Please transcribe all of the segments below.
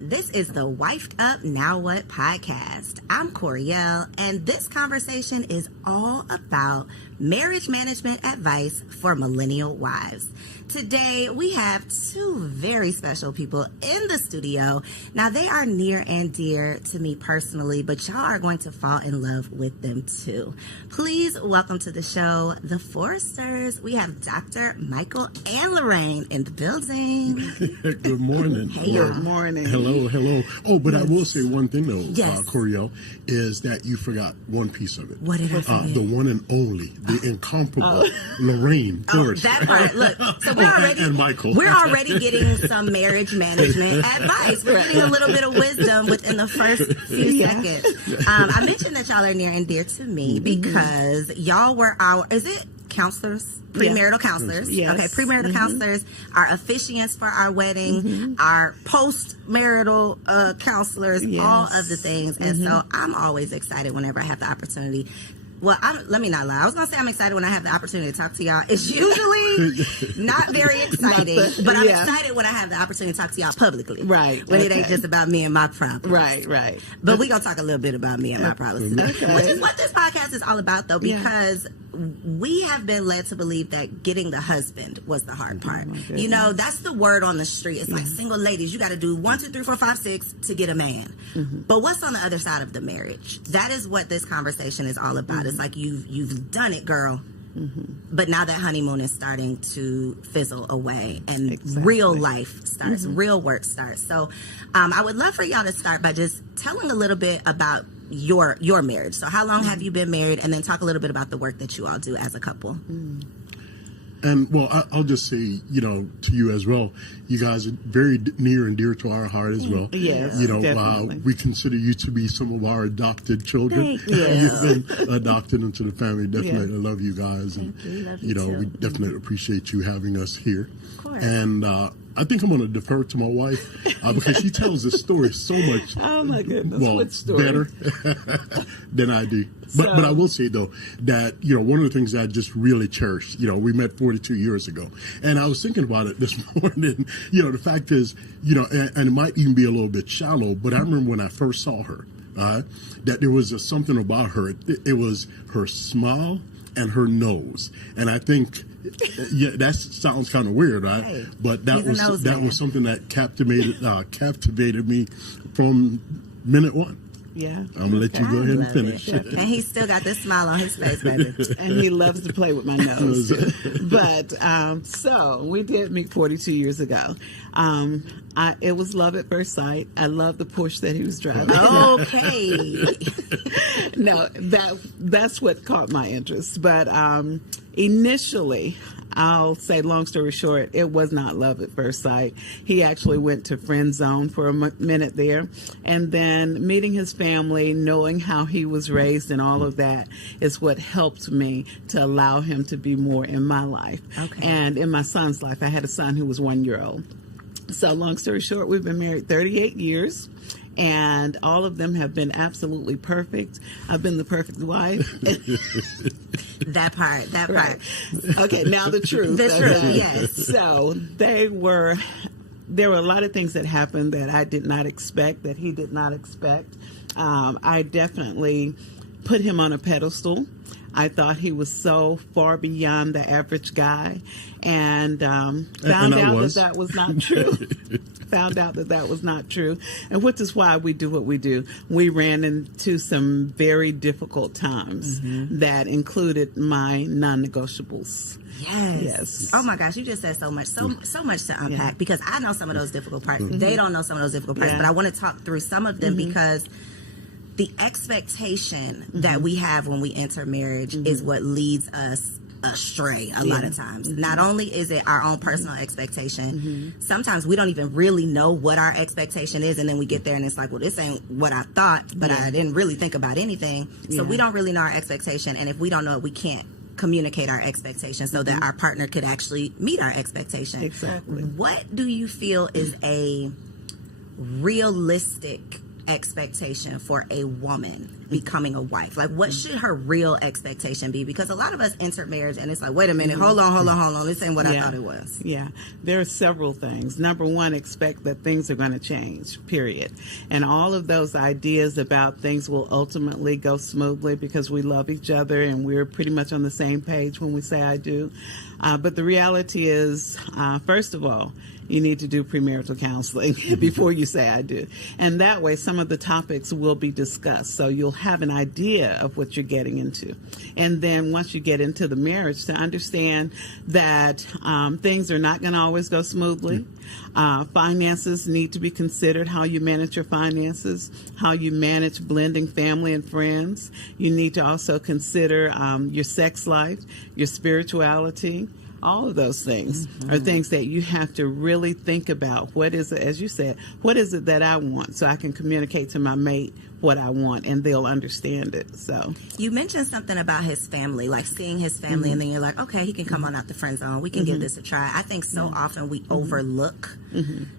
This is the Wifed Up Now What podcast. I'm Coriel, and this conversation is all about marriage management advice for millennial wives. Today, we have two very special people in the studio. Now, they are near and dear to me personally, but y'all are going to fall in love with them too. Please welcome to the show, the Forsters. We have Dr. Michael and Lorraine in the building. Good morning. Hey, Good morning. Hello. Oh, but I will say one thing though, Yes. Coriel, is that you forgot one piece of it. What did I forget? The one and only, the incomparable Lorraine Forster. That part. Look, so and Michael. we're already getting some marriage management advice. We're getting a little bit of wisdom within the first few seconds. I mentioned that y'all are near and dear to me because y'all were is it counselors? Premarital counselors. Yes. Okay, premarital counselors, our officiants for our wedding, our post-marital counselors, all of the things. And so I'm always excited whenever I have the opportunity. Well, let me not lie. I was going to say I'm excited when I have the opportunity to talk to y'all. It's usually not very exciting, but I'm excited when I have the opportunity to talk to y'all publicly. Right. When it ain't just about me and my problems. Right. But we're going to talk a little bit about me and my problems today. Okay. Which is what this podcast is all about, though, because we have been led to believe that getting the husband was the hard part. You know, that's the word on the street. It's like single ladies, you got to do 1, 2, 3, 4, 5, 6 to get a man. But what's on the other side of the marriage? That is what this conversation is all about. It's like you've done it, girl. But now that honeymoon is starting to fizzle away and real life starts, real work starts. So I would love for y'all to start by just telling a little bit about your marriage. So how long have you been married? And then talk a little bit about the work that you all do as a couple. And well, I'll just say, to you as well, you guys are very near and dear to our heart as well. Yes, definitely. We consider you to be some of our adopted children. Thank you. You've been adopted into the family. Definitely love you guys. And, Love you too. we definitely appreciate you having us here. Of course. And I think I'm going to defer to my wife because she tells this story so much Oh my goodness. What story? better than I do. But I will say, though, that, one of the things that I just really cherish, we met 42 years ago. And I was thinking about it this morning. The fact is, and it might even be a little bit shallow, but I remember when I first saw her, that there was something about her. It was her smile and her nose. And I think, that sounds kind of weird, right? Hey, but that was something that captivated me from minute one. Yeah. I'm going to let you go ahead and finish. And he's still got this smile on his face, baby. And he loves to play with my nose. But so we did meet 42 years ago. It was love at first sight. I love the Porsche that he was driving. Okay. No, that's what caught my interest. But initially, I'll say, long story short, it was not love at first sight. He actually went to friend zone for a minute there. And then meeting his family, knowing how he was raised and all of that is what helped me to allow him to be more in my life. Okay. And in my son's life. I had a son who was 1 year old. So long story short, we've been married 38 years. And all of them have been absolutely perfect. I've been the perfect wife. That part. Right. Okay, now the truth. The truth, yes. So there were a lot of things that happened that I did not expect, that he did not expect. I definitely put him on a pedestal. I thought he was so far beyond the average guy, and found out that was not true. Found out that was not true, and which is why we do what we do. We ran into some very difficult times that included my non-negotiables. Yes. Oh my gosh, you just said so much to unpack because I know some of those difficult parts. They don't know some of those difficult parts, but I want to talk through some of them because the expectation that we have when we enter marriage is what leads us astray a lot of times. Not only is it our own personal expectation, sometimes we don't even really know what our expectation is, and then we get there and it's like, well, this ain't what I thought, but I didn't really think about anything. So we don't really know our expectation, and if we don't know it, we can't communicate our expectations so that our partner could actually meet our expectation. Exactly. What do you feel is a realistic expectation for a woman becoming a wife? Like, what should her real expectation be? Because a lot of us enter marriage and it's like, wait a minute, hold on. This ain't what I thought it was. Yeah, there are several things. Number one, expect that things are going to change, period. And all of those ideas about things will ultimately go smoothly because we love each other and we're pretty much on the same page when we say I do. But the reality is, first of all, you need to do premarital counseling before you say I do. And that way, some of the topics will be discussed. So you'll have an idea of what you're getting into. And then once you get into the marriage, to understand that things are not going to always go smoothly. Finances need to be considered, how you manage your finances, how you manage blending family and friends. You need to also consider your sex life, your spirituality. All of those things are things that you have to really think about. What is it, as you said, what is it that I want so I can communicate to my mate what I want and they'll understand it. So you mentioned something about his family, like seeing his family, and then you're like, okay, he can come on out the friend zone. We can give this a try. I think so often we overlook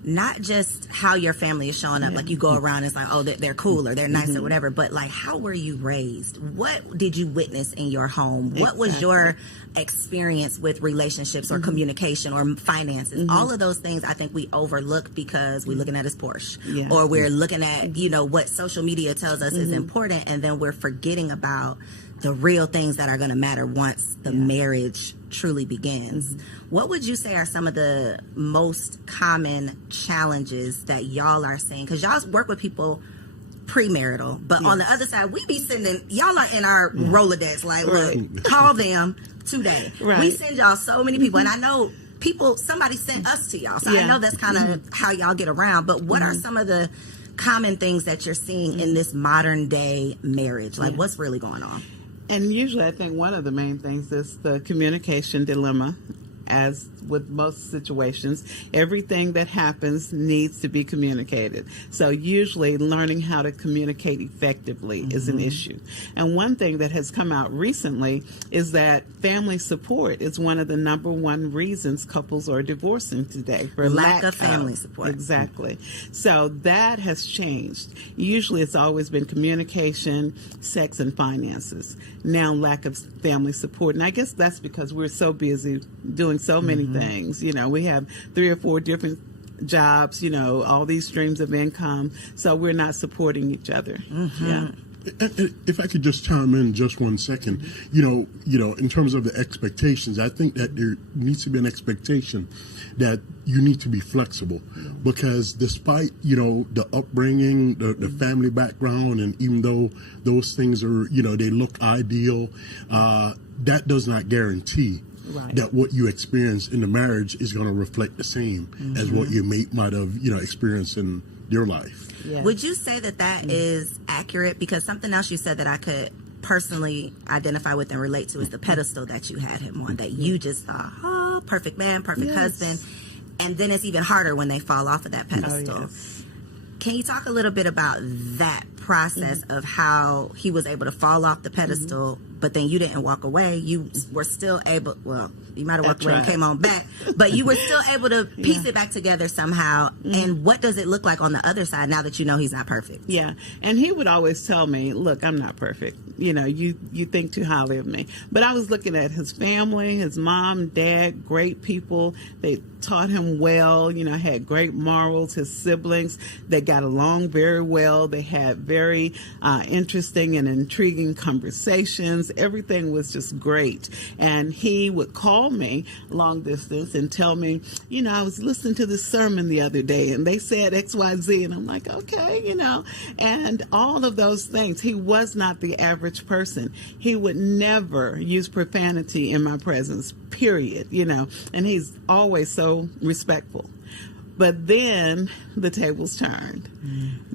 not just how your family is showing up. Like you go around and it's like, oh, they're cool or they're nice or whatever, but like, how were you raised? What did you witness in your home? What was your experience with relationships or communication or finances? All of those things I think we overlook because we're looking at his Porsche or we're looking at, what social media tells us is important, and then we're forgetting about the real things that are going to matter once the marriage truly begins. What would you say are some of the most common challenges that y'all are seeing? Because y'all work with people premarital, but on the other side, we be sending, y'all are in our Rolodex, like, look, call them today. We send y'all so many people, and I know somebody sent us to y'all, so I know that's kind of how y'all get around, but what are some of the common things that you're seeing in this modern day marriage? Like, what's really going on? And usually I think one of the main things is the communication dilemma. As with most situations, everything that happens needs to be communicated. So usually learning how to communicate effectively is an issue. And one thing that has come out recently is that family support is one of the number one reasons couples are divorcing today. For lack of family support. Exactly. So that has changed. Usually it's always been communication, sex, and finances. Now lack of family support. And I guess that's because we're so busy doing so many things. We have 3 or 4 different jobs, all these streams of income. So we're not supporting each other. If I could just chime in just 1 second, in terms of the expectations, I think that there needs to be an expectation that you need to be flexible, because despite, the upbringing, the family background, and even though those things are, they look ideal, that does not guarantee that what you experience in the marriage is going to reflect the same as what your mate might have, experienced in your life. Yes. Would you say that is accurate? Because something else you said that I could personally identify with and relate to is the pedestal that you had him on, that you just thought, oh, perfect man, perfect husband. And then it's even harder when they fall off of that pedestal. Can you talk a little bit about that process of how he was able to fall off the pedestal, but then you didn't walk away? You were still able, well, you might have walked away and came on back, but you were still able to piece it back together somehow. And what does it look like on the other side now that you know he's not perfect? Yeah. And he would always tell me, look, I'm not perfect. You think too highly of me. But I was looking at his family, his mom, dad, great people. They taught him well, had great morals. His siblings, they got along very well. They had very interesting and intriguing conversations. Everything was just great. And he would call me long distance and tell me, I was listening to this sermon the other day and they said XYZ. And I'm like, okay, and all of those things. He was not the average person. He would never use profanity in my presence, period, and he's always so respectful. But then the tables turned.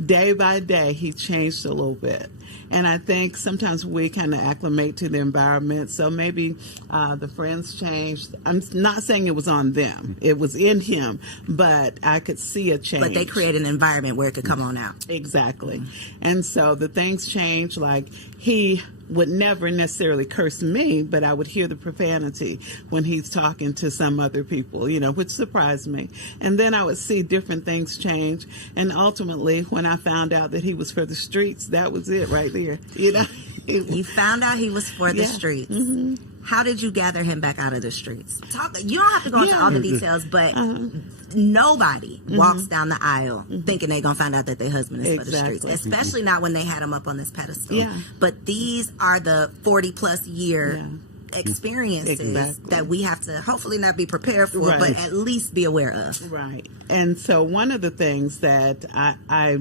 Day by day, he changed a little bit. And I think sometimes we kind of acclimate to the environment. So maybe the friends changed. I'm not saying it was on them. It was in him. But I could see a change. But they create an environment where it could come on out. Exactly. And so the things changed. Like he would never necessarily curse me, but I would hear the profanity when he's talking to some other people, which surprised me. And then I would see different things change. And ultimately, when I found out that he was for the streets, that was it right there. You found out he was for the streets. Mm-hmm. How did you gather him back out of the streets? You don't have to go into all the details, but nobody walks down the aisle thinking they're going to find out that their husband is for the streets, especially not when they had him up on this pedestal. Yeah. But these are the 40-plus year experiences that we have to hopefully not be prepared for, but at least be aware of. Right. And so one of the things that I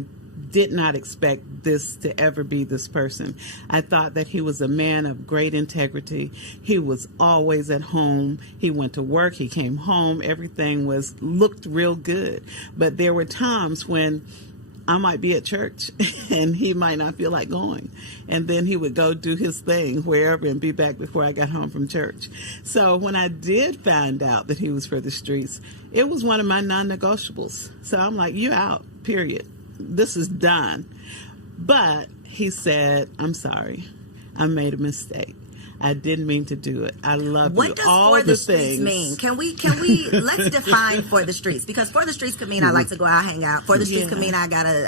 did not expect this to ever be this person. I thought that he was a man of great integrity. He was always at home. He went to work. He came home. Everything looked real good. But there were times when I might be at church and he might not feel like going. And then he would go do his thing wherever and be back before I got home from church. So when I did find out that he was for the streets, it was one of my non-negotiables. So I'm like, you out, period. This is done. But he said, I'm sorry. I made a mistake. I didn't mean to do it. I love what you. Does all for the the streets things mean? Can we let's define for the streets, because for the streets could mean I like to go out, hang out. For the streets could mean I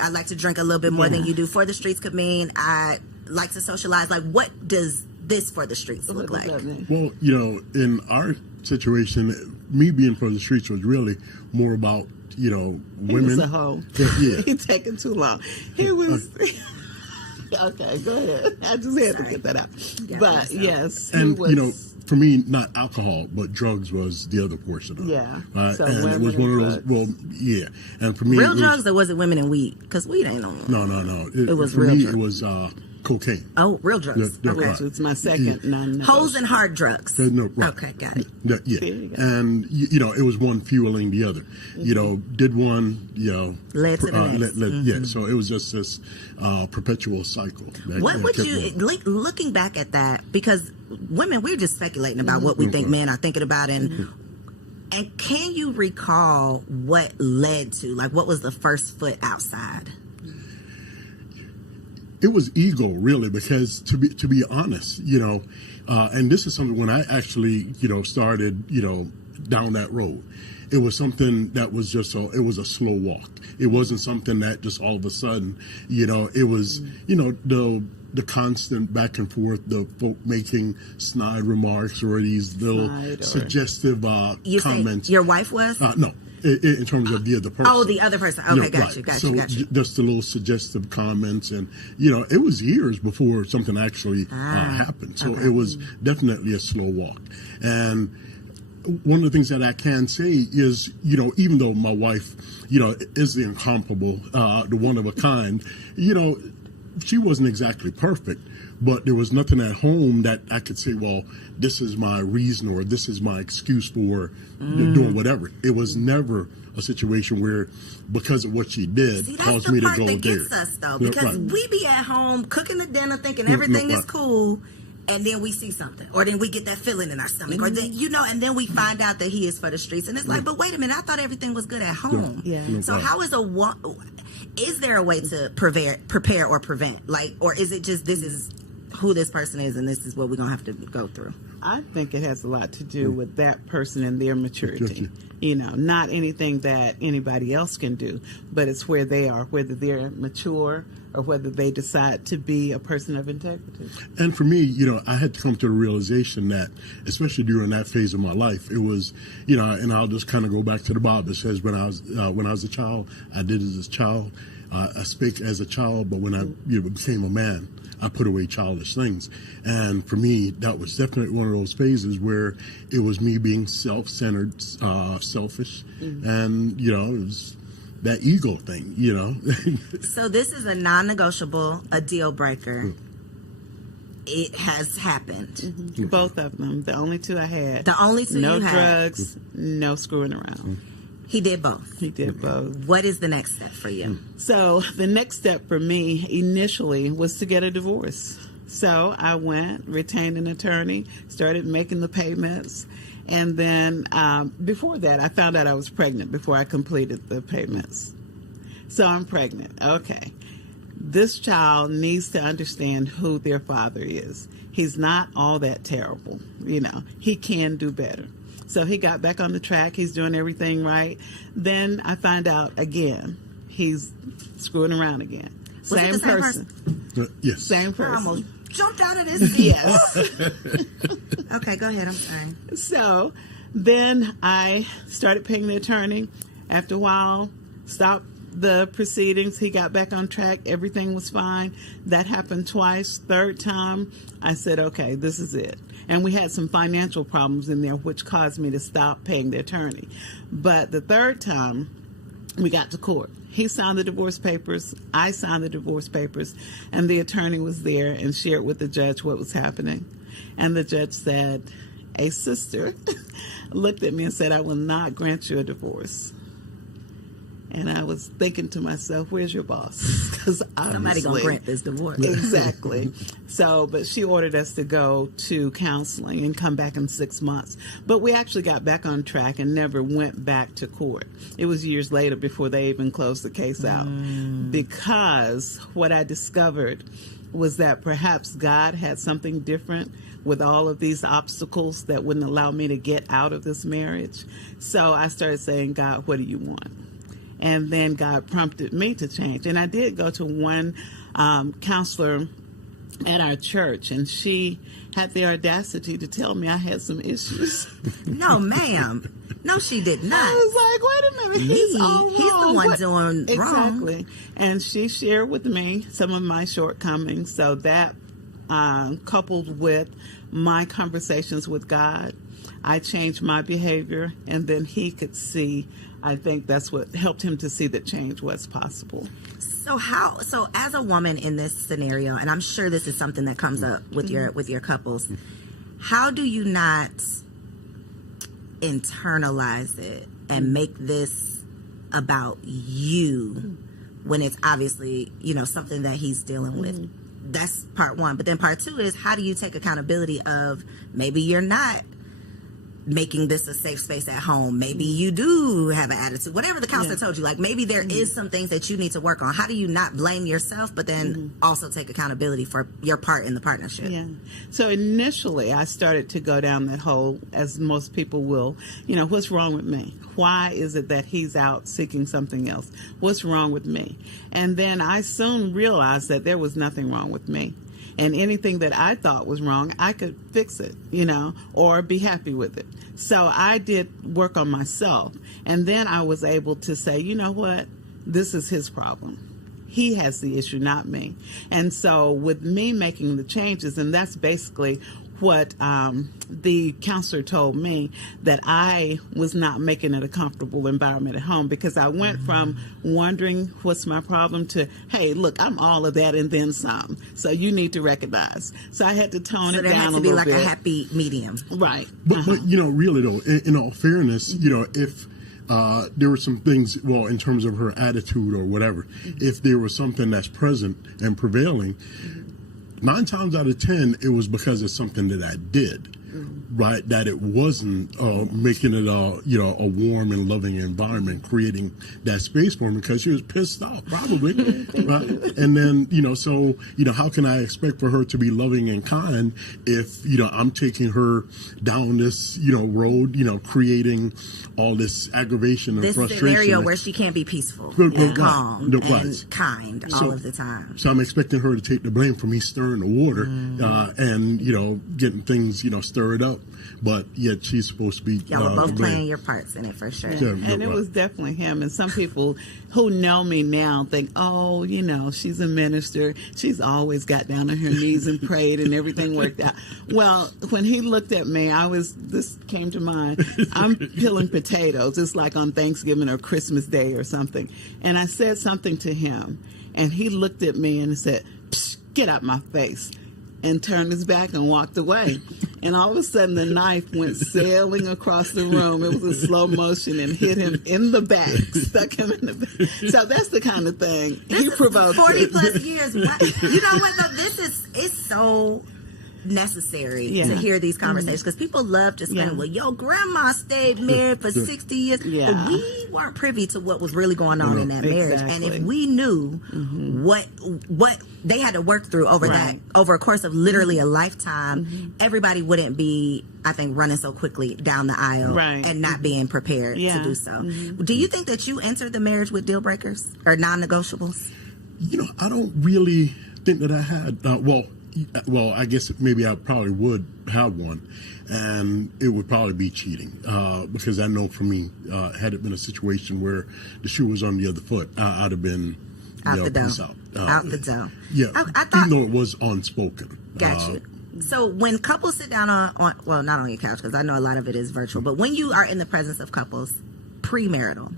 like to drink a little bit more than you do. For the streets could mean I like to socialize. Like, what does this for the streets look like? Well, in our situation, me being for the streets was really more about women. He was a hoe. Yeah. He's taking too long. He was. Okay, go ahead. I just had to get that out. But yes, and for me, not alcohol, but drugs was the other portion of it. Yeah. So and it was one of those. Well, yeah. And for me, real drugs, or was it women and weed? Because weed ain't on. No. It was for real me. drugs. It was cocaine. Oh, real drugs. Okay. Which was my second non-negotiable. Holes and hard drugs. No, right. Okay, got it. Yeah. And it was one fueling the other. Did one. Led to the next. Yeah. So it was just this perpetual cycle. What would you looking back at that? Because women, we're just speculating about what we think men are thinking about, and can you recall what led to, like, what was the first foot outside? It was ego, really, because to be honest, and this is something when I actually, started, down that road, it was something that was just it was a slow walk. It wasn't something that just all of a sudden, it was, the constant back and forth, the folk making snide remarks or these little suggestive comments. Your wife was? No. In terms of the other person. Oh, the other person. Okay, got you. Just the little suggestive comments, and it was years before something actually happened. So it was definitely a slow walk. And one of the things that I can say is, even though my wife, is the incomparable, the one of a kind, she wasn't exactly perfect. But there was nothing at home that I could say, well, this is my reason or this is my excuse for doing whatever. It was never a situation where, because of what she did, caused me to go there. That's the part that gets us, though, because we be at home cooking the dinner thinking everything is cool, and then we see something, or then we get that feeling in our stomach, or then, and then we find out that he is for the streets, and it's like, but wait a minute, I thought everything was good at home. Yeah. So how is there a way to prepare or prevent, or is it just this is who this person is and this is what we're going to have to go through? I think it has a lot to do with that person and their maturity. Not anything that anybody else can do, but it's where they are, whether they're mature or whether they decide to be a person of integrity. And for me, I had to come to the realization that, especially during that phase of my life, it was, and I'll just kind of go back to the Bible. It says when I was a child, I did as a child. I spake as a child, but when I became a man, I put away childish things. And for me, that was definitely one of those phases where it was me being self-centered, selfish, and, it was that ego thing, So this is a non-negotiable, a deal breaker. It has happened. Both of them. The only two I had. The only two no you had. No drugs, no screwing around. He did both. He did both. What is the next step for you? So the next step for me initially was to get a divorce. So I went, retained an attorney, started making the payments. And then before that, I found out I was pregnant before I completed the payments. So I'm pregnant. Okay. this child needs to understand who their father is. He's not all that terrible. He can do better. So he got back on the track. He's doing everything right. Then I find out again, he's screwing around again. Same person. Yes. Same person. I almost jumped out of this seat. Yes. Okay, go ahead. I'm sorry. So then I started paying the attorney. After a while, stopped the proceedings. He got back on track. Everything was fine. That happened twice. Third time, I said, okay, this is it. And we had some financial problems in there, which caused me to stop paying the attorney. But the third time, we got to court. He signed the divorce papers. I signed the divorce papers. And the attorney was there and shared with the judge what was happening. And the judge said, a sister looked at me and said, I will not grant you a divorce. And I was thinking to myself, where's your boss? Because somebody gonna grant this divorce. Exactly. So, but she ordered us to go to counseling and come back in 6 months. But we actually got back on track and never went back to court. It was years later before they even closed the case out. Because what I discovered was that perhaps God had something different with all of these obstacles that wouldn't allow me to get out of this marriage. So I started saying, God, what do you want? And then God prompted me to change. And I did go to one counselor at our church, and she had the audacity to tell me I had some issues. No, ma'am. No, she did not. I was like, wait a minute. He's all wrong. He's the one doing wrong. Exactly. And she shared with me some of my shortcomings. So that coupled with my conversations with God, I changed my behavior, and then he could see. I think that's what helped him to see that change was possible. So as a woman in this scenario, and I'm sure this is something that comes up with your couples, how do you not internalize it and make this about you when it's obviously, something that he's dealing with? That's part one. But then part two is, how do you take accountability of maybe you're not making this a safe space at home? Maybe you do have an attitude, whatever the counselor told you, like maybe there is some things that you need to work on. How do you not blame yourself, but then also take accountability for your part in the partnership? Yeah. So initially I started to go down that hole, as most people will, what's wrong with me? Why is it that he's out seeking something else? What's wrong with me? And then I soon realized that there was nothing wrong with me. And anything that I thought was wrong, I could fix it, or be happy with it. So I did work on myself. And then I was able to say, you know what? This is his problem. He has the issue, not me. And so with me making the changes, and that's basically what the counselor told me, that I was not making it a comfortable environment at home, because I went from wondering what's my problem to, hey, look, I'm all of that and then some. So you need to recognize. So I had to tone it down a little bit. So there had to be like a happy medium. Right. But really though, in all fairness, if there were some things, in terms of her attitude or whatever, if there was something that's present and prevailing, 9 times out of 10, it was because of something that I did, right? That it wasn't making it a warm and loving environment, creating that space for me, because she was pissed off, probably, right? And then, so, how can I expect for her to be loving and kind if, I'm taking her down this, road, creating all this aggravation and this frustration. This scenario where she can't be peaceful and calm and kind all of the time. So I'm expecting her to take the blame for me stirring the water and, getting things, stirred up. But yet she's supposed to be... Y'all were both playing your parts in it, for sure. Yeah, and it was definitely him. And some people who know me now think, oh, she's a minister. She's always got down on her knees and prayed and everything worked out. Well, when he looked at me, this came to mind. I'm peeling potatoes. It's like on Thanksgiving or Christmas Day or something. And I said something to him, and he looked at me and said, Psh, get out my face, and turned his back and walked away. And all of a sudden, the knife went sailing across the room. It was a slow motion and hit him in the back, stuck him in the back. So that's the kind of thing he provoked. 40 plus years. What? You know what, though? It's so necessary to hear these conversations because people love just saying, well, your grandma stayed married for 60 years. Yeah. But we weren't privy to what was really going on in that marriage. And if we knew what they had to work through over over a course of literally a lifetime, everybody wouldn't be, I think, running so quickly down the aisle and not being prepared to do so. Do you think that you entered the marriage with deal breakers or non-negotiables? You know, I don't really think that I had. Well, I guess maybe I probably would have one, and it would probably be cheating because I know for me, had it been a situation where the shoe was on the other foot, I'd have been out the door. peace out. Out the door. Yeah, I thought, even though it was unspoken. Got you. So when couples sit down on well, not on your couch because I know a lot of it is virtual, but when you are in the presence of couples premarital,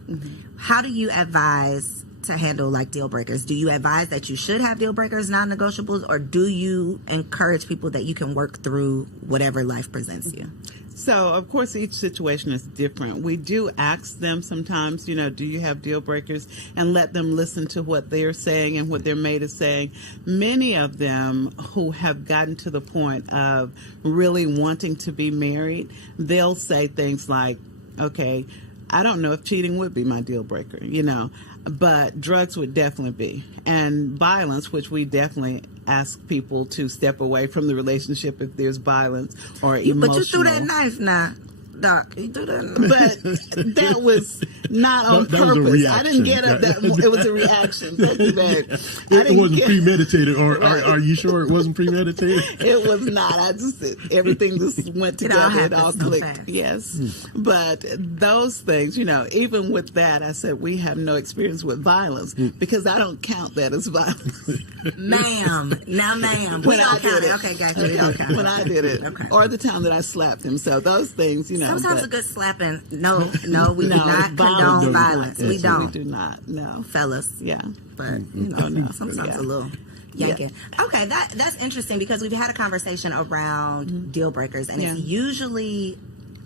how do you advise to handle like deal breakers? Do you advise that you should have deal breakers, non-negotiables, or do you encourage people that you can work through whatever life presents you? So, of course, each situation is different. We do ask them sometimes, you know, do you have deal breakers, and let them listen to what they're saying and what their mate is saying. Many of them who have gotten to the point of really wanting to be married, they'll say things like, okay, I don't know if cheating would be my deal breaker, you know, but drugs would definitely be. And violence, which we definitely ask people to step away from the relationship if there's violence or emotional. But you threw that knife now. Doc, you do that. But that was not on purpose. I didn't get it. It was a reaction. Thank you, babe. It wasn't premeditated, or are you sure it wasn't premeditated? It was not. Everything just went together. It all clicked. Yes. Mm. But those things, you know, even with that, I said we have no experience with violence because I don't count that as violence. Ma'am. Now, ma'am. When I did it. Okay, gotcha. We don't count. When I did it. Okay. Or the time that I slapped him. So those things, you know. Sometimes a good slapping. No, we do not condone violence. We don't. We do not. No, fellas. Yeah, but you know, sometimes a little yanking. Yeah. Okay, that's interesting because we've had a conversation around deal breakers, and it's usually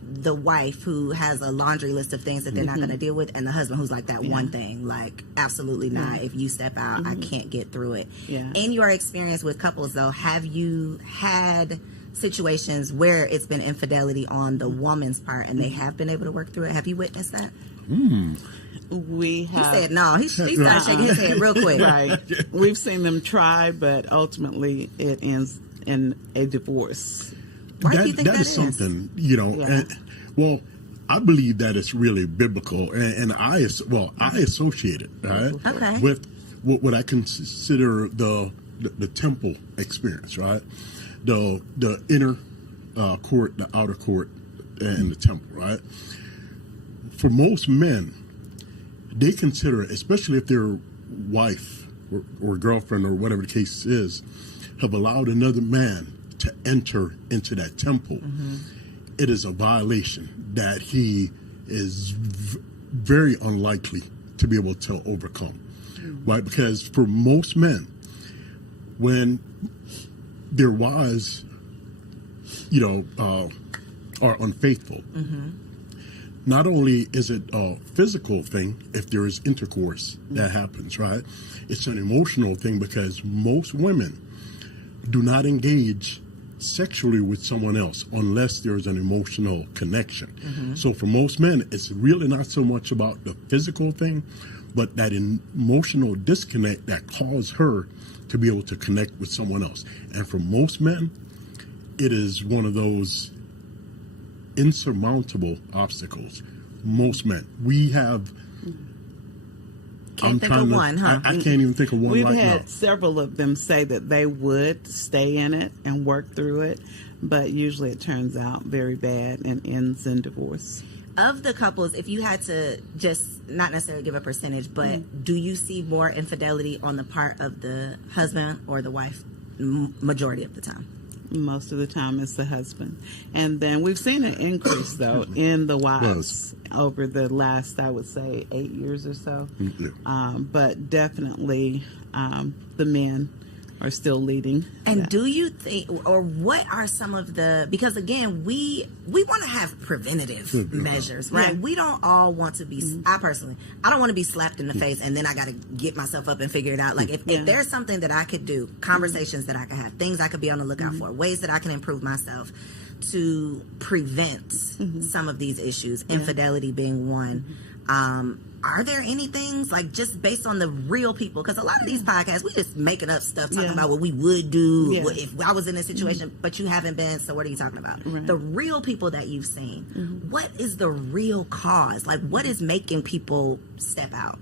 the wife who has a laundry list of things that they're not going to deal with, and the husband who's like that one thing, like absolutely not. If you step out, I can't get through it. Yeah. In your experience with couples, though, have you had situations where it's been infidelity on the woman's part and they have been able to work through it? Have you witnessed that? We have. He said no. He started shaking his head real quick. Right. We've seen them try, but ultimately it ends in a divorce. Why do you think that is something, you know, well, I believe that it's really biblical, and I associate it, right? Okay. With what I consider the temple experience, right? The inner court, the outer court, and the temple, right? For most men, they consider, especially if their wife or girlfriend or whatever the case is, have allowed another man to enter into that temple, it is a violation that he is very unlikely to be able to overcome, right? Because for most men, when their wives, you know, are unfaithful, not only is it a physical thing if there is intercourse that happens, right? It's an emotional thing because most women do not engage sexually with someone else unless there's an emotional connection. So for most men, it's really not so much about the physical thing, but that emotional disconnect that caused her to be able to connect with someone else. And for most men, it is one of those insurmountable obstacles. Most men. We have... Can't think of one, huh? I can't even think of one right now. We've had several of them say that they would stay in it and work through it, but usually it turns out very bad and ends in divorce. Of the couples, if you had to just not necessarily give a percentage, but do you see more infidelity on the part of the husband or the wife majority of the time? Most of the time it's the husband. And then we've seen an increase, though, in the wives over the last, I would say, 8 years or so. But definitely the men are still leading. And do you think, or what are some of the, because again, we want to have preventative measures, right? We don't all want to be, I don't want to be slapped in the face and then I got to get myself up and figure it out. Like if there's something that I could do, conversations that I could have, things I could be on the lookout for, ways that I can improve myself to prevent some of these issues, infidelity being one. Are there any things, like, just based on the real people? Because a lot of these podcasts, we just making up stuff, talking about what we would do if I was in this situation, but you haven't been, so what are you talking about? Right. The real people that you've seen, what is the real cause? Like, what is making people step out?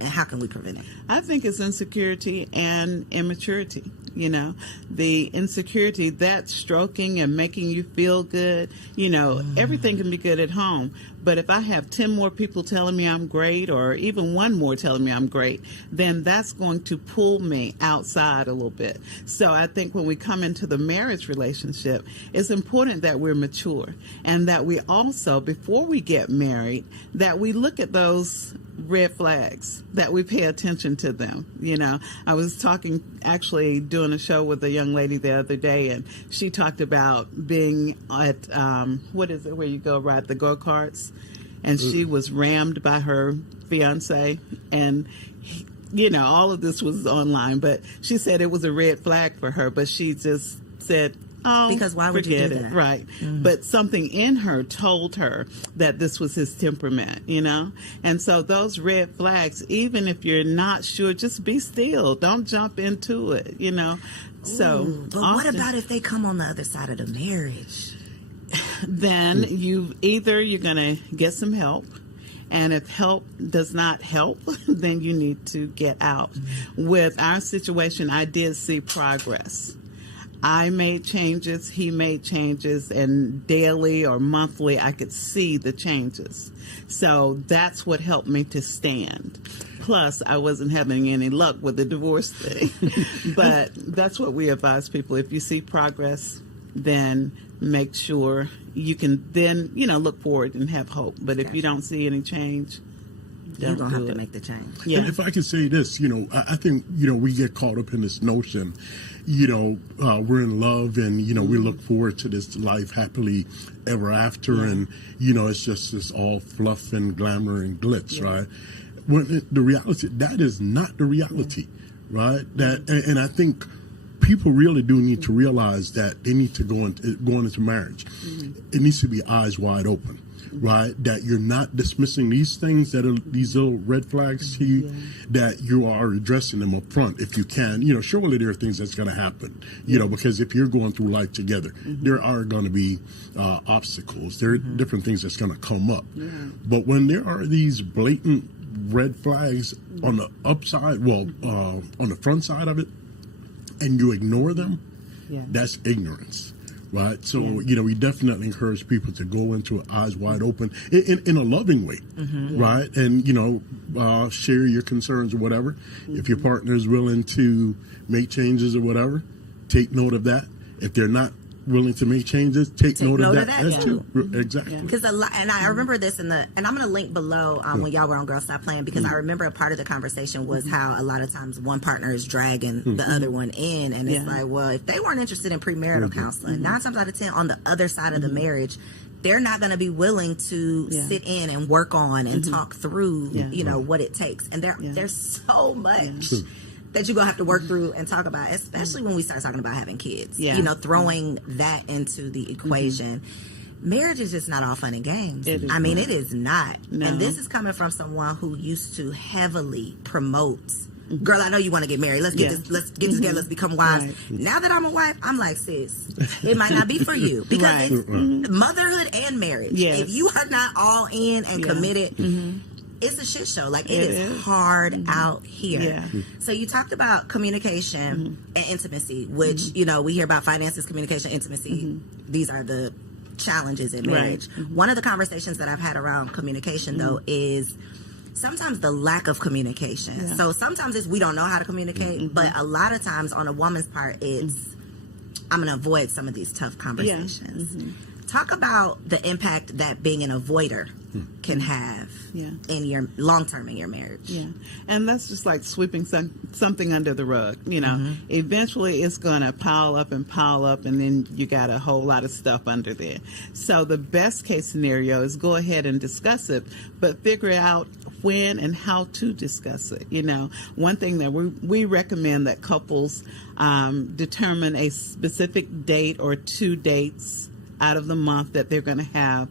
And how can we prevent it? I think it's insecurity and immaturity. You know, the insecurity, that stroking and making you feel good, you know, everything can be good at home. But if I have 10 more people telling me I'm great, or even one more telling me I'm great, then that's going to pull me outside a little bit. So I think when we come into the marriage relationship, it's important that we're mature, and that we also, before we get married, that we look at those red flags, that we pay attention to them. You know, I was actually doing a show with a young lady the other day, and she talked about being at, what is it, where you go ride the go-karts, and she was rammed by her fiance, and you know, all of this was online, but she said it was a red flag for her, but she just said, oh, because why would you do that? Right. But something in her told her that this was his temperament, you know? And so those red flags, even if you're not sure, just be still. Don't jump into it, you know? So, but what about if they come on the other side of the marriage? Then you're going to get some help. And if help does not help, then you need to get out. With our situation, I did see progress. I made changes, he made changes, and daily or monthly I could see the changes. So that's what helped me to stand. Plus, I wasn't having any luck with the divorce thing. But that's what we advise people. If you see progress, then make sure you can then, you know, look forward and have hope. But if you don't see any change, you're going to have to make the change. Yeah. And if I can say this, you know, I think, you know, we get caught up in this notion, you know, we're in love and, you know, we look forward to this life happily ever after. And, you know, it's just this all fluff and glamour and glitz, right? When the reality, that is not the reality, right? And I think people really do need to realize that they need to going into marriage. It needs to be eyes wide open. Right, that you're not dismissing these things that are these little red flags to you, that you are addressing them up front if you can. You know, surely there are things that's going to happen, you know, because if you're going through life together, there are going to be obstacles. There are different things that's going to come up. But when there are these blatant red flags on the upside, on the front side of it, and you ignore them, that's ignorance. Right. So, you know, we definitely encourage people to go into it eyes wide open in a loving way. Right. And, you know, share your concerns or whatever. If your partner is willing to make changes or whatever, take note of that. If they're not willing to make changes, take note of that too. Exactly. Because and I remember this and I'm going to link below when y'all were on Girl Stop Playing, because I remember a part of the conversation was how a lot of times one partner is dragging the other one in, and it's like, well, if they weren't interested in premarital counseling, 9 times out of 10 on the other side of the marriage, they're not going to be willing to sit in and work on and talk through, you know, what it takes. And there's so much that you're going to have to work through and talk about, especially when we start talking about having kids. You know, throwing that into the equation. Marriage is just not all fun and games. It is not. No. And this is coming from someone who used to heavily promote, girl, I know you want to get married. Let's get together. Let's become wives. Right. Now that I'm a wife, I'm like, sis, it might not be for you, because it's motherhood and marriage. If you are not all in and committed, it's a shit show. Like, it is hard out here. So you talked about communication and intimacy, which, you know, we hear about finances, communication, intimacy. These are the challenges in marriage. One of the conversations that I've had around communication, though, is sometimes the lack of communication. So sometimes it's we don't know how to communicate, but a lot of times on a woman's part, it's I'm going to avoid some of these tough conversations. Talk about the impact that being an avoider can have in your long-term in your marriage. Yeah. And that's just like sweeping something under the rug. You know, eventually it's going to pile up, and then you got a whole lot of stuff under there. So the best case scenario is go ahead and discuss it, but figure out when and how to discuss it. You know, one thing that we recommend that couples determine a specific date or 2 dates out of the month that they're going to have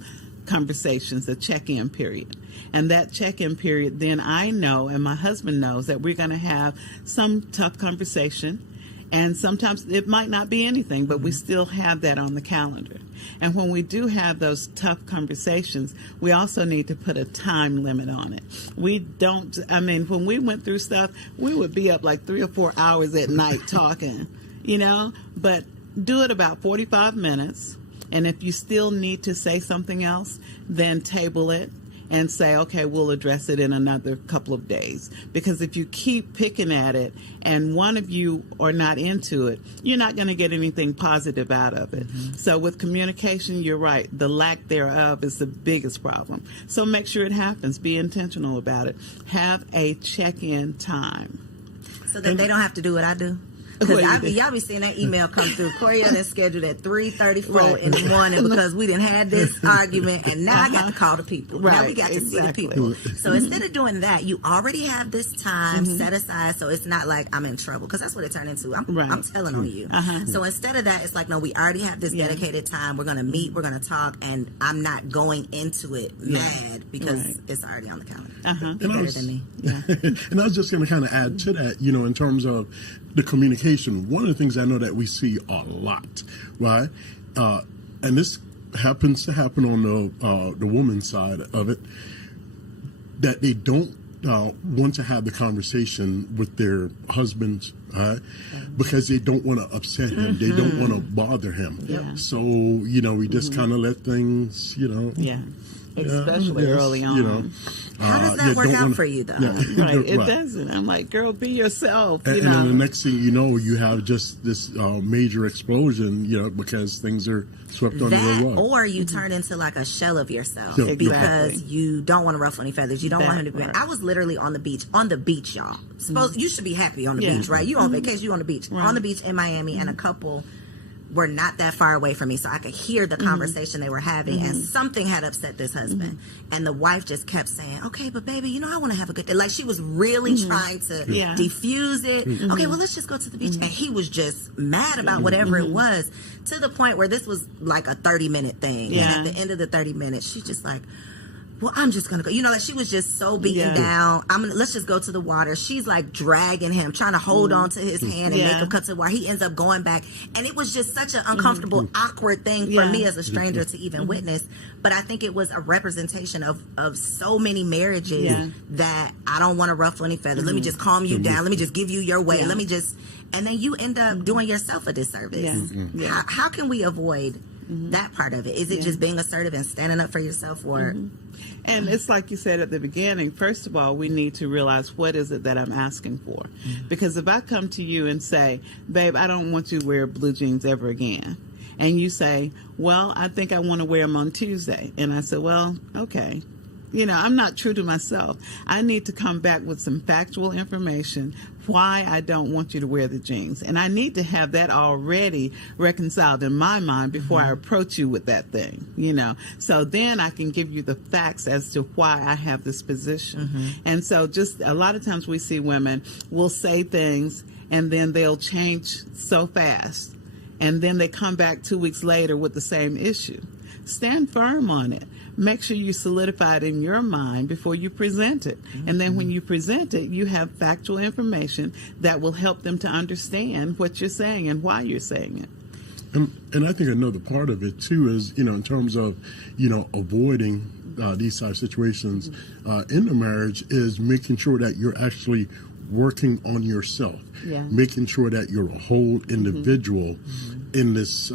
conversations, a check-in period. And that check-in period, then I know and my husband knows that we're going to have some tough conversation. And sometimes it might not be anything, but we still have that on the calendar. And when we do have those tough conversations, we also need to put a time limit on it. When we went through stuff, we would be up like 3 or 4 hours at night talking, you know, but do it about 45 minutes. And if you still need to say something else, then table it and say, okay, we'll address it in another couple of days. Because if you keep picking at it and one of you are not into it, you're not going to get anything positive out of it. So with communication, you're right. The lack thereof is the biggest problem. So make sure it happens. Be intentional about it. Have a check-in time. So that they don't have to do what I do. Because y'all be seeing that email come through. Corietta is scheduled at 3:34 in the morning because we didn't have this argument, and now I got to call the people. Now we got to see the people. So instead of doing that, you already have this time set aside, so it's not like I'm in trouble, because that's what it turned into. I'm telling on you. So instead of that, it's like, no, we already have this dedicated time. We're going to meet, we're going to talk, and I'm not going into it mad because it's already on the calendar. You're better than me. And I was just going to kind of add to that, you know, in terms of the communication. One of the things I know that we see a lot, right? And this happens to happen on the woman's side of it, that they don't want to have the conversation with their husbands, right? Because they don't want to upset him. They don't want to bother him. So, you know, we just kind of let things, you know. Especially early on. You know, how does that work out for you, though? It doesn't. I'm like, girl, be yourself. And then the next thing you know, you have just this major explosion, you know, because things are swept under the rug. Or you turn into like a shell of yourself because you don't want to ruffle any feathers. You don't want him to be. I was literally on the beach, y'all. You should be happy on the beach, right? You on vacation, you on the beach. On the beach in Miami, and a couple were not that far away from me, so I could hear the conversation they were having, and something had upset this husband. And the wife just kept saying, okay, but baby, you know, I want to have a good day. Like, she was really trying to diffuse it. Okay, well, let's just go to the beach. And he was just mad about whatever it was, to the point where this was like a 30-minute thing. And at the end of the 30 minutes, she's just like, well, I'm just going to go. You know, like, she was just so beaten down. Let's just go to the water. She's like dragging him, trying to hold on to his hand and make him cut to the water. He ends up going back. And it was just such an uncomfortable, awkward thing for me as a stranger to even witness. But I think it was a representation of so many marriages that I don't want to ruffle any feathers. Let me just calm you down. Let me just give you your way. Let me just... And then you end up doing yourself a disservice. How can we avoid that part of it? Is it just being assertive and standing up for yourself, or... And it's like you said at the beginning, first of all, we need to realize, what is it that I'm asking for? Because if I come to you and say, babe, I don't want you to wear blue jeans ever again. And you say, well, I think I want to wear them on Tuesday. And I said, well, okay. You know, I'm not true to myself. I need to come back with some factual information why I don't want you to wear the jeans. And I need to have that already reconciled in my mind before I approach you with that thing, you know. So then I can give you the facts as to why I have this position. And so just a lot of times we see women will say things and then they'll change so fast. And then they come back 2 weeks later with the same issue. Stand firm on it. Make sure you solidify it in your mind before you present it. And then when you present it, you have factual information that will help them to understand what you're saying and why you're saying it. And I think another part of it, too, is, you know, in terms of, you know, avoiding these type of situations in the marriage, is making sure that you're actually working on yourself, making sure that you're a whole individual, in this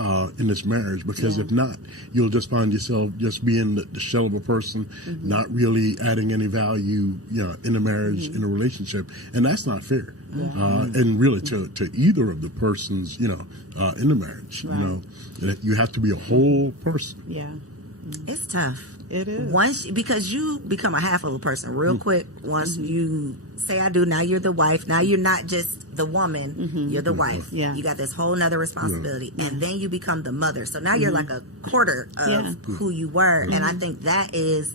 marriage, because if not, you'll just find yourself just being the shell of a person, not really adding any value, in the marriage, in a relationship, and that's not fair. And really to either of the persons, in the marriage, you have to be a whole person. Yeah. It's tough. It is. Because you become a half of a person real quick. Once you say I do, now you're the wife. Now you're not just the woman, you're the wife. Yeah. You got this whole nother responsibility. And then you become the mother. So now you're like a quarter of who you were. And I think that is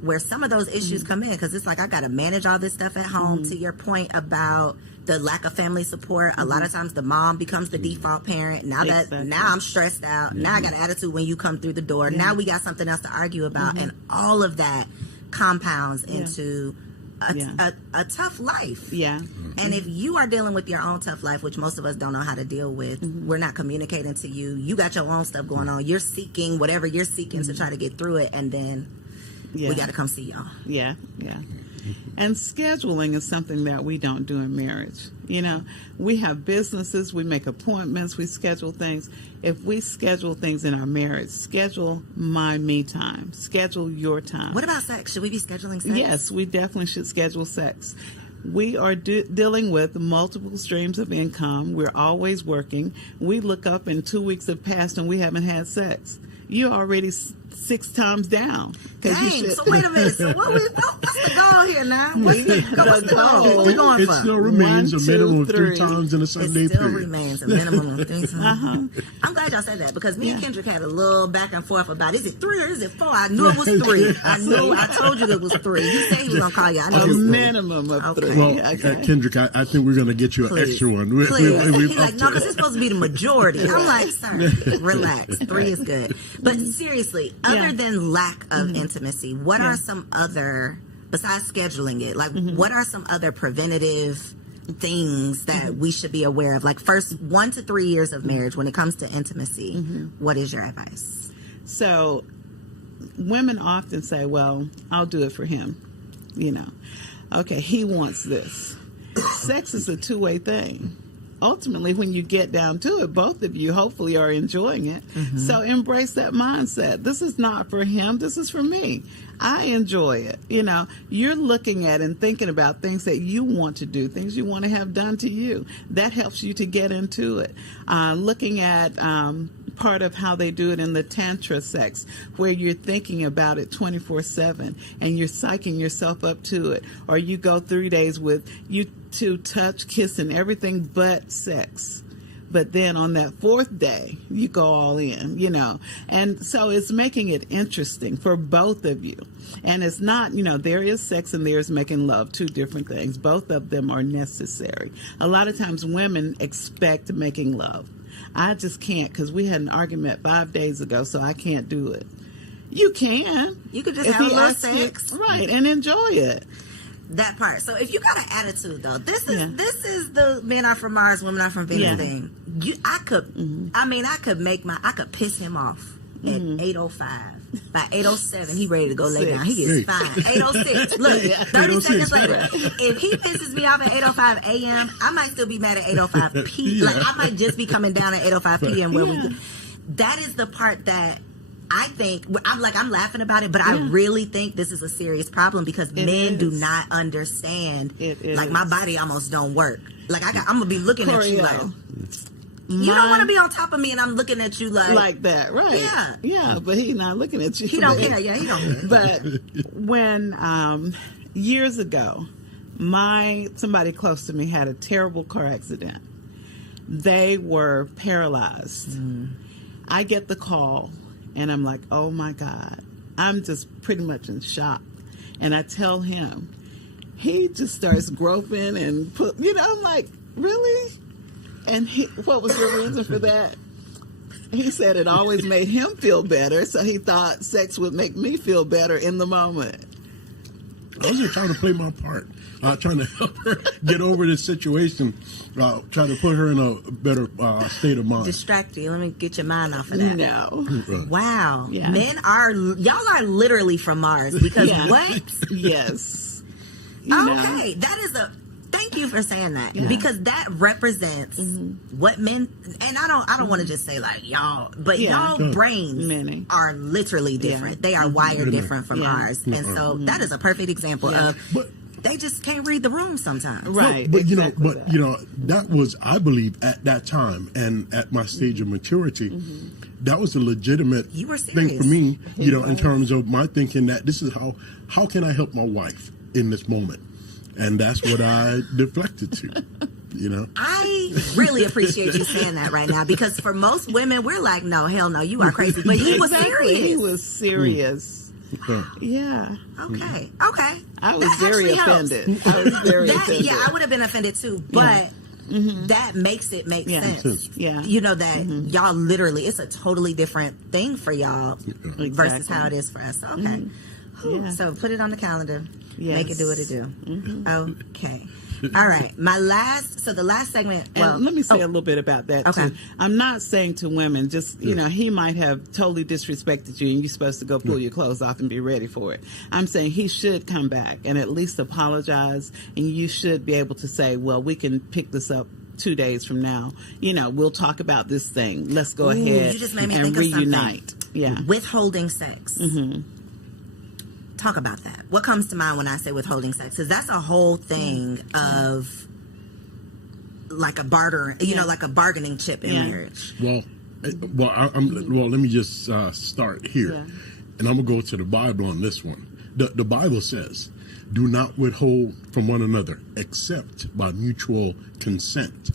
where some of those issues come in, because it's like I got to manage all this stuff at home. To your point about the lack of family support, a lot of times the mom becomes the default parent. Now I'm stressed out. Now I got an attitude when you come through the door. Now we got something else to argue about, and all of that compounds into a tough life. Yeah. And if you are dealing with your own tough life, which most of us don't know how to deal with, we're not communicating to you. You got your own stuff going on. You're seeking whatever you're seeking to try to get through it, and then we got to come see y'all. Yeah, yeah. And scheduling is something that we don't do in marriage. We have businesses, we make appointments, we schedule things. If we schedule things in our marriage, schedule my me time, schedule your time. What about sex? Should we be scheduling sex? Yes, we definitely should schedule sex. We are dealing with multiple streams of income. We're always working. We look up and 2 weeks have passed and we haven't had sex. You're already 6 times down. Dang, so wait a minute. So what's the goal here now? What's the goal? What we going for? It still remains a minimum of 3 times in a 7-day period. It still remains a minimum of 3 times. I'm glad y'all said that, because me and Kendrick had a little back and forth about, is it 3 or is it 4? I knew it was 3. I told you it was 3. You said he was going to call you. I know it was 3. Minimum of 3. Well, Kendrick, I think we're going to get you an extra one. Please. He's like, no, because it's supposed to be the majority. I'm like, sir, relax. 3 is good. But seriously, other than lack of intimacy, what are some other, besides scheduling it, like what are some other preventative things that we should be aware of? Like, first 1 to 3 years of marriage, when it comes to intimacy, what is your advice? So women often say, well, I'll do it for him. Okay, he wants this. Sex is a two-way thing. Ultimately, when you get down to it, both of you hopefully are enjoying it. So embrace that mindset. This is not for him. This is for me. I enjoy it. You're looking at and thinking about things that you want to do, things you want to have done to you. That helps you to get into it. Looking at part of how they do it in the Tantra sex, where you're thinking about it 24/7 and you're psyching yourself up to it. Or you go 3 days with you two touch, kiss, and everything but sex. But then on that 4th day, you go all in, And so it's making it interesting for both of you. And it's not, there is sex and there's making love, 2 different things. Both of them are necessary. A lot of times women expect making love. I just can't, because we had an argument 5 days ago, so I can't do it. You can. You could just have a little sex. Right, and enjoy it. That part. So if you got an attitude, though, this is the men are from Mars, women are from Venus thing. I could piss him off at 8:05. By 8:07, he ready to go lay down. He is fine. 8:06. Look, 30 seconds later, if he pisses me off at 8:05 a.m., I might still be mad at 8:05 p.m. Like, I might just be coming down at 8:05 p.m. That is the part that I think, I'm laughing about it, but I really think this is a serious problem, because men do not understand. Like, my body almost don't work. Like, I'm going to be looking at you like, you don't want to be on top of me, and I'm looking at you like that, right? Yeah, yeah. But he's not looking at you. He don't care. Yeah, he don't care. But when years ago, somebody close to me had a terrible car accident. They were paralyzed. I get the call, and I'm like, oh my God, I'm just pretty much in shock. And I tell him, he just starts groping and I'm like, really? And what was your reason for that? He said it always made him feel better, so he thought sex would make me feel better in the moment. I was just trying to play my part, trying to help her get over this situation, trying to put her in a better state of mind. Distract you. Let me get your mind off of that. No. Wow. Yeah. Y'all are literally from Mars, because what? Yes. Okay. That is thank Thank you for saying that because that represents what men, and I don't want to just say like y'all, but y'all brains are literally different. They are wired different from ours, and so that is a perfect example of. They just can't read the room sometimes. Right. But that was, I believe, at that time and at my stage of maturity, that was a legitimate thing for me, in terms of my thinking that this is how can I help my wife in this moment? And that's what I deflected to. I really appreciate you saying that right now, because for most women, we're like, no, hell no, you are crazy. But he was serious. He was serious. Yeah. Okay. I was very offended. I would have been offended too, but that makes it make sense. Yeah. That y'all literally, it's a totally different thing for y'all versus how it is for us. Okay. So put it on the calendar. Yes. Make it do what it do. Okay. All right. The last segment. Well, and let me say a little bit about that too. I'm not saying to women, just he might have totally disrespected you, and you're supposed to go pull your clothes off and be ready for it. I'm saying he should come back and at least apologize, and you should be able to say, well, we can pick this up 2 days from now. We'll talk about this thing. Let's go ahead you just made me and think reunite. Of yeah. Withholding sex. Talk about that. What comes to mind when I say withholding sex? Because that's a whole thing of like a barter, like a bargaining chip in marriage. Well, let me just start here, and I'm gonna go to the Bible on this one. The Bible says, "Do not withhold from one another, except by mutual consent,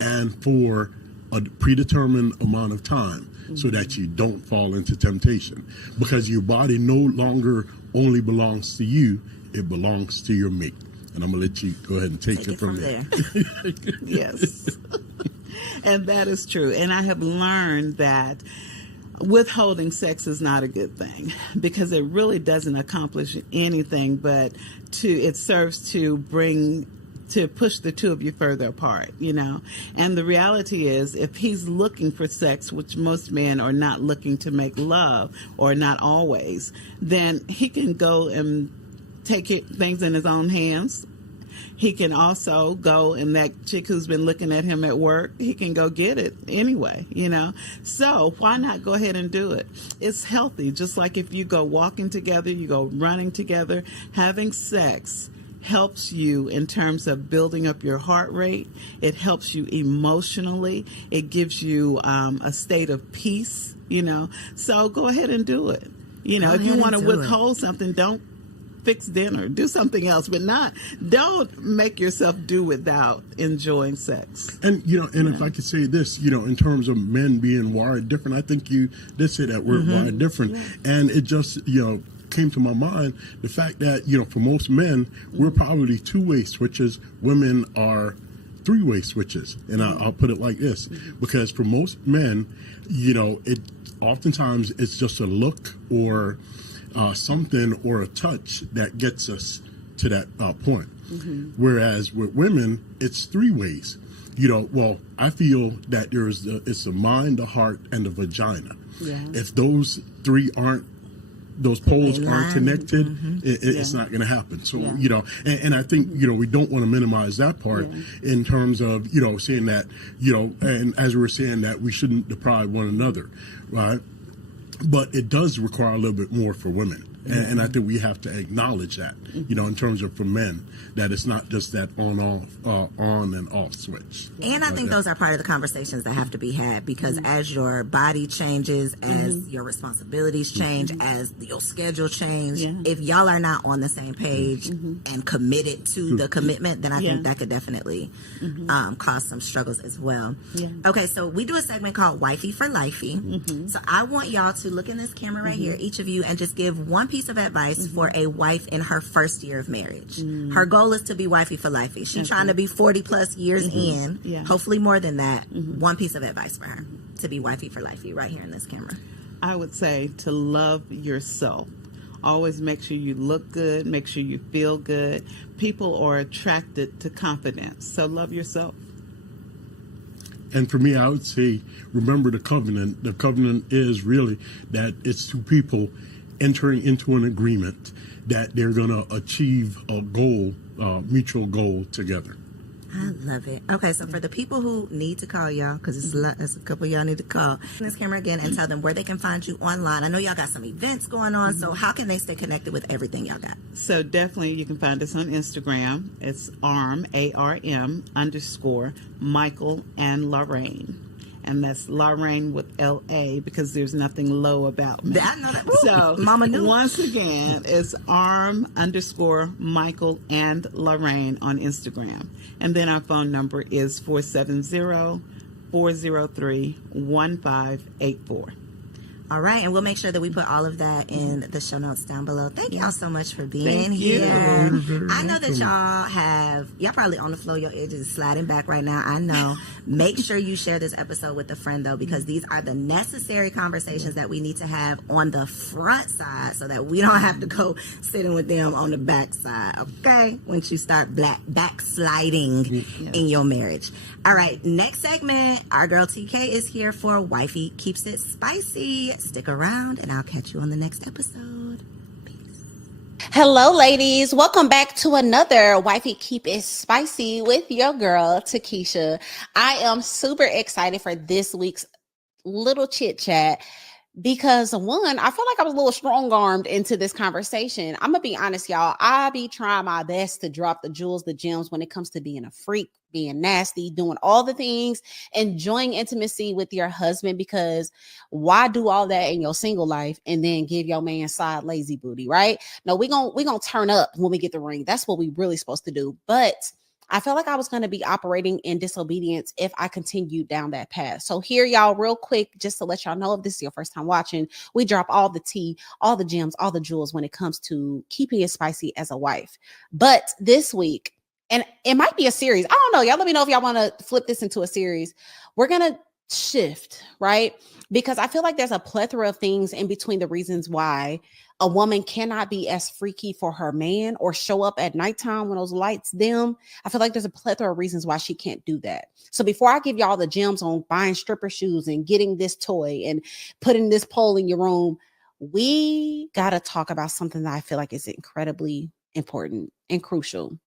and for a predetermined amount of time, so that you don't fall into temptation, because your body no longer only belongs to you, it belongs to your mate." And I'm going to let you go ahead and take it from there. Yes. And that is true. And I have learned that withholding sex is not a good thing, because it really doesn't accomplish anything, but it serves to push the two of you further apart, And the reality is, if he's looking for sex, which most men are not looking to make love, or not always, then he can go and take things in his own hands. He can also go, and that chick who's been looking at him at work, he can go get it anyway, So why not go ahead and do it? It's healthy. Just like if you go walking together, you go running together, having sex helps you in terms of building up your heart rate. It helps you emotionally. It gives you a state of peace, So go ahead and do it. If you want to withhold something, don't fix dinner. Do something else, but don't make yourself do without enjoying sex. And, if I could say this, in terms of men being wired different, I think you did say that word, wired different. Yeah. And it just, came to my mind the fact that for most men we're probably two-way switches, women are three-way switches, and I'll put it like this, because for most men it oftentimes it's just a look or something or a touch that gets us to that point, whereas with women it's three ways. I feel that it's the mind, the heart, and the vagina. If those poles aren't connected, it's not going to happen. So, and I think, we don't want to minimize that part in terms of, saying that, and as we were saying that we shouldn't deprive one another, right? But it does require a little bit more for women. And I think we have to acknowledge that, in terms of for men, that it's not just that on and off switch. And I think those are part of the conversations that have to be had, because as your body changes, as your responsibilities change, as your schedule change, if y'all are not on the same page and committed to the commitment, then I think that could definitely cause some struggles as well. Okay, so we do a segment called Wifey for Lifey. So I want y'all to look in this camera right here, each of you, and just give one piece of advice for a wife in her first year of marriage. Her goal is to be wifey for lifey. She's trying to be 40 plus years in, hopefully more than that. One piece of advice for her to be wifey for lifey right here in this camera. I would say to love yourself. Always make sure you look good, make sure you feel good. People are attracted to confidence, so love yourself. And for me, I would say, remember the covenant. The covenant is really that it's two people entering into an agreement that they're going to achieve a goal, mutual goal together. I love it. Okay, so for the people who need to call y'all, because it's a couple of y'all need to call this camera again and tell them where they can find you online. I know y'all got some events going on, so how can they stay connected with everything y'all got? So definitely you can find us on Instagram. It's ARM, ARM _ Michael and Lorraine. And that's Lorraine with LA because there's nothing low about me. I know that. So Mama knew. Once again, it's ARM _ Michael and Lorraine on Instagram. And then our phone number is 470-403-1584. All right, and we'll make sure that we put all of that in the show notes down below. Thank y'all so much for being here. I know that y'all probably on the floor, your edges sliding back right now. I know. Make sure you share this episode with a friend, though, because these are the necessary conversations that we need to have on the front side so that we don't have to go sitting with them on the back side, okay? Once you start backsliding in your marriage. All right, next segment, our girl TK is here for Wifey Keeps It Spicy. Stick around, and I'll catch you on the next episode. Peace. Hello, ladies. Welcome back to another Wifey Keep It Spicy with your girl, Takesha. I am super excited for this week's little chit chat because, one, I feel like I was a little strong-armed into this conversation. I'm going to be honest, y'all. I be trying my best to drop the jewels, the gems when it comes to being a freak, being nasty, doing all the things, enjoying intimacy with your husband, because why do all that in your single life and then give your man side lazy booty, right? No, we gonna turn up when we get the ring. That's what we really supposed to do. But I felt like I was going to be operating in disobedience if I continued down that path. So here, y'all, real quick, just to let y'all know, if this is your first time watching, we drop all the tea, all the gems, all the jewels when it comes to keeping it spicy as a wife. But this week, and it might be a series. I don't know. Y'all let me know if y'all want to flip this into a series. We're going to shift, right? Because I feel like there's a plethora of things in between the reasons why a woman cannot be as freaky for her man or show up at nighttime when those lights dim. I feel like there's a plethora of reasons why she can't do that. So before I give y'all the gems on buying stripper shoes and getting this toy and putting this pole in your room, we got to talk about something that I feel like is incredibly important and crucial.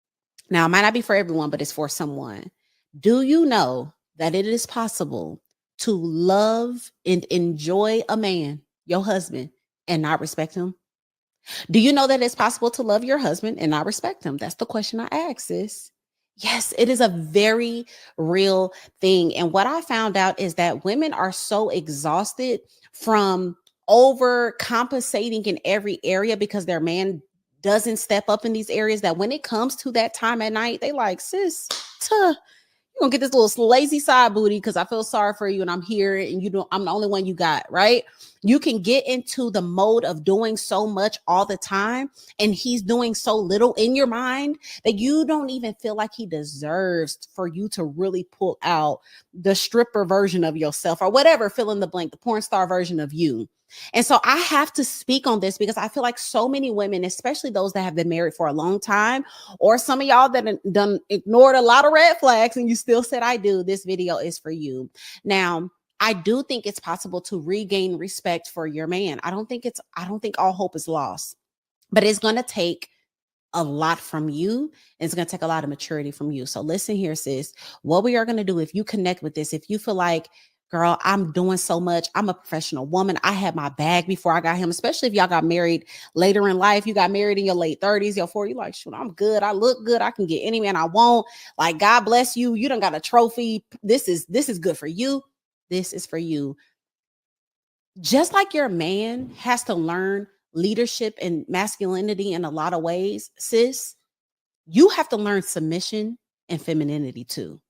Now, it might not be for everyone, but it's for someone. Do you know that it is possible to love and enjoy a man, your husband, and not respect him? Do you know that it's possible to love your husband and not respect him? That's the question I ask, sis. Yes, it is a very real thing. And what I found out is that women are so exhausted from overcompensating in every area because their man doesn't step up in these areas that when it comes to that time at night, they like, sis, you're gonna get this little lazy side booty because I feel sorry for you and I'm here and I'm the only one you got, right? You can get into the mode of doing so much all the time and he's doing so little in your mind that you don't even feel like he deserves for you to really pull out the stripper version of yourself or whatever, fill in the blank, the porn star version of you. And so I have to speak on this because I feel like so many women, especially those that have been married for a long time, or some of y'all that done ignored a lot of red flags and you still said, I do, this video is for you. Now, I do think it's possible to regain respect for your man. I don't think all hope is lost, but it's going to take a lot from you. And it's going to take a lot of maturity from you. So listen here, sis, what we are going to do, if you connect with this, if you feel like, girl, I'm doing so much, I'm a professional woman, I had my bag before I got him, especially if y'all got married later in life, you got married in your late 30s, your 40s, you're like, shoot, I'm good, I look good, I can get any man I want, like, God bless you, you done got a trophy, this is good for you, this is for you. Just like your man has to learn leadership and masculinity in a lot of ways, sis, you have to learn submission and femininity too.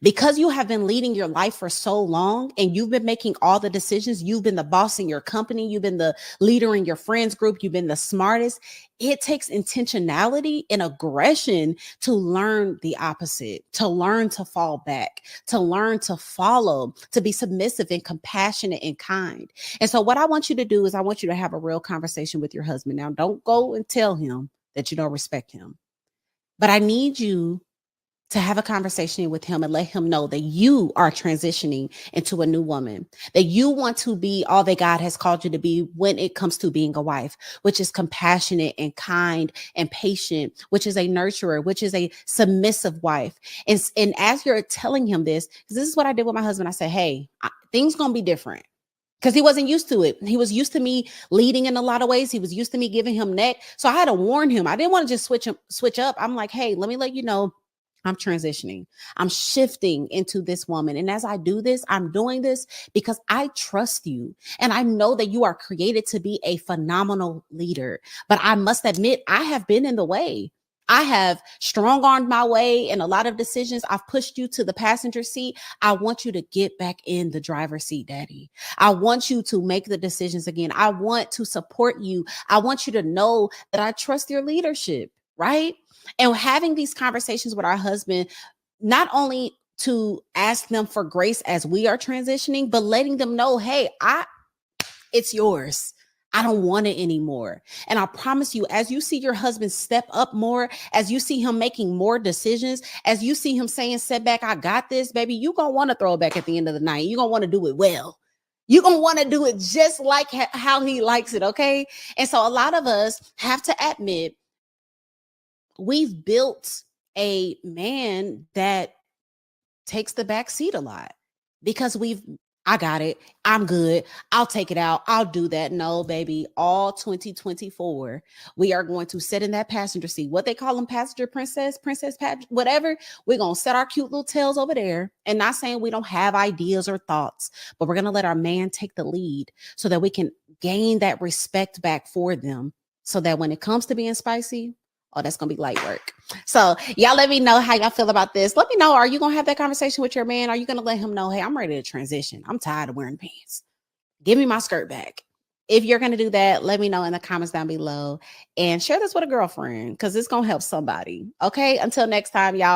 Because you have been leading your life for so long and you've been making all the decisions, you've been the boss in your company, you've been the leader in your friends group, you've been the smartest. It takes intentionality and aggression to learn the opposite, to learn to fall back, to learn to follow, to be submissive and compassionate and kind. And so what I want you to do is I want you to have a real conversation with your husband. Now, don't go and tell him that you don't respect him, but I need you to have a conversation with him and let him know that you are transitioning into a new woman, that you want to be all that God has called you to be when it comes to being a wife, which is compassionate and kind and patient, which is a nurturer, which is a submissive wife. And as you're telling him this is what I did with my husband. I said, hey, things going to be different. Because he wasn't used to it. He was used to me leading in a lot of ways. He was used to me giving him neck. So I had to warn him. I didn't want to just switch up. I'm like, hey, let me let you know I'm transitioning. I'm shifting into this woman. And as I do this, I'm doing this because I trust you. And I know that you are created to be a phenomenal leader. But I must admit, I have been in the way. I have strong-armed my way in a lot of decisions. I've pushed you to the passenger seat. I want you to get back in the driver's seat, Daddy. I want you to make the decisions again. I want to support you. I want you to know that I trust your leadership, right? And having these conversations with our husband, not only to ask them for grace as we are transitioning, but letting them know, hey, it's yours. I don't want it anymore. And I promise you, as you see your husband step up more, as you see him making more decisions, as you see him saying, setback, I got this, baby, you're going to want to throw it back at the end of the night. You're going to want to do it well. You're going to want to do it just like how he likes it, okay? And so a lot of us have to admit, we've built a man that takes the back seat a lot because I got it. I'm good. I'll take it out. I'll do that. No, baby, all 2024, we are going to sit in that passenger seat. What they call them, passenger princess, whatever. We're going to set our cute little tails over there, and not saying we don't have ideas or thoughts, but we're going to let our man take the lead so that we can gain that respect back for them so that when it comes to being spicy, oh, that's going to be light work. So y'all let me know how y'all feel about this. Let me know, are you going to have that conversation with your man? Are you going to let him know, hey, I'm ready to transition. I'm tired of wearing pants. Give me my skirt back. If you're going to do that, let me know in the comments down below and share this with a girlfriend because it's going to help somebody. Okay, until next time, y'all.